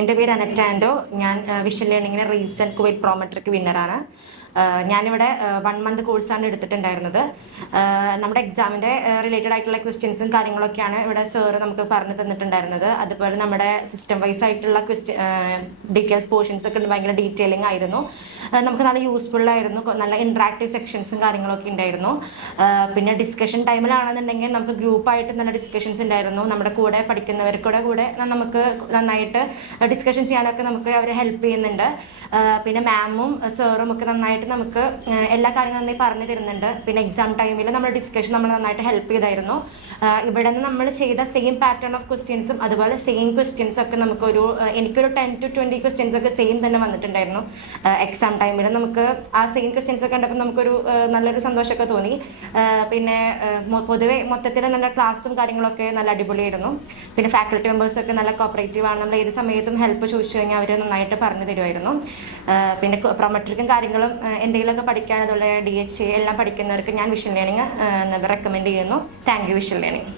എൻ്റെ പേര് അനറ്റ ആൻഡോ. ഞാൻ വിഷൻ ലേണിങ്ങിന് റീസെന്റ് കുവൈറ്റ് പ്രോമെട്രിക് വിന്നറാണ്. ഞാനിവിടെ 1 മന്ത് കോഴ്സാണ് എടുത്തിട്ടുണ്ടായിരുന്നത്. നമ്മുടെ എക്സാമിൻ്റെ റിലേറ്റഡ് ആയിട്ടുള്ള ക്വസ്റ്റ്യൻസും കാര്യങ്ങളൊക്കെയാണ് ഇവിടെ സാറ് നമുക്ക് പറഞ്ഞു തന്നിട്ടുണ്ടായിരുന്നത്. അതുപോലെ നമ്മുടെ സിസ്റ്റം വൈസ് ആയിട്ടുള്ള ഡീറ്റെയിൽസ് പോർഷൻസ് ഒക്കെ ഭയങ്കര ഡീറ്റെയിലിംഗ് ആയിരുന്നു. നമുക്ക് നല്ല യൂസ്ഫുൾ ആയിരുന്നു. നല്ല ഇൻട്രാക്റ്റീവ് സെക്ഷൻസും കാര്യങ്ങളൊക്കെ ഉണ്ടായിരുന്നു. പിന്നെ ഡിസ്കഷൻ ടൈമിലാണെന്നുണ്ടെങ്കിൽ നമുക്ക് ഗ്രൂപ്പായിട്ട് നല്ല ഡിസ്കഷൻസ് ഉണ്ടായിരുന്നു. നമ്മുടെ കൂടെ പഠിക്കുന്നവർക്കൂടെ കൂടെ നമുക്ക് നന്നായിട്ട് ഡിസ്കഷൻ ചെയ്യാനൊക്കെ നമുക്ക് അവരെ ഹെൽപ്പ് ചെയ്യുന്നുണ്ട്. പിന്നെ മാമും സാറും ഒക്കെ നന്നായിട്ട് നമുക്ക് എല്ലാ കാര്യങ്ങളും നന്നായി പറഞ്ഞു തരുന്നുണ്ട്. പിന്നെ എക്സാം ടൈമിൽ നമ്മുടെ ഡിസ്കഷൻ നമ്മൾ നന്നായിട്ട് ഹെൽപ്പ് ചെയ്തായിരുന്നു. ഇവിടെ നിന്ന് നമ്മൾ ചെയ്ത സെയിം പാറ്റേൺ ഓഫ് ക്വസ്റ്റ്യൻസും അതുപോലെ സെയിം ക്വസ്റ്റ്യൻസ് ഒക്കെ എനിക്കൊരു 10 to 20 ക്വസ്റ്റ്യൻസ് ഒക്കെ സെയിം തന്നെ വന്നിട്ടുണ്ടായിരുന്നു. എക്സാം ടൈമിൽ നമുക്ക് ആ സെയിം ക്വസ്റ്റ്യൻസ് ഒക്കെ കണ്ടപ്പോൾ നമുക്കൊരു നല്ലൊരു സന്തോഷമൊക്കെ തോന്നി. പിന്നെ പൊതുവെ മൊത്തത്തിൽ നല്ല ക്ലാസ്സും കാര്യങ്ങളൊക്കെ നല്ല അടിപൊളിയായിരുന്നു. പിന്നെ ഫാക്കൽറ്റി മെമ്പേഴ്സൊക്കെ നല്ല കോപ്പറേറ്റീവ് ആണ്. നമ്മൾ ഏത് സമയത്തും ഹെൽപ്പ് ചോദിച്ചു കഴിഞ്ഞാൽ അവർ നന്നായിട്ട് പറഞ്ഞു തരുമായിരുന്നു. പിന്നെ പ്രൊമട്രിക്കും കാര്യങ്ങളും എന്തെങ്കിലുമൊക്കെ പഠിക്കാൻ, അതുപോലെ DHA എല്ലാം പഠിക്കുന്നവർക്ക് ഞാൻ വിഷൻ ലേണിംഗ് റെക്കമെൻഡ് ചെയ്യുന്നു. Thank you vision learning.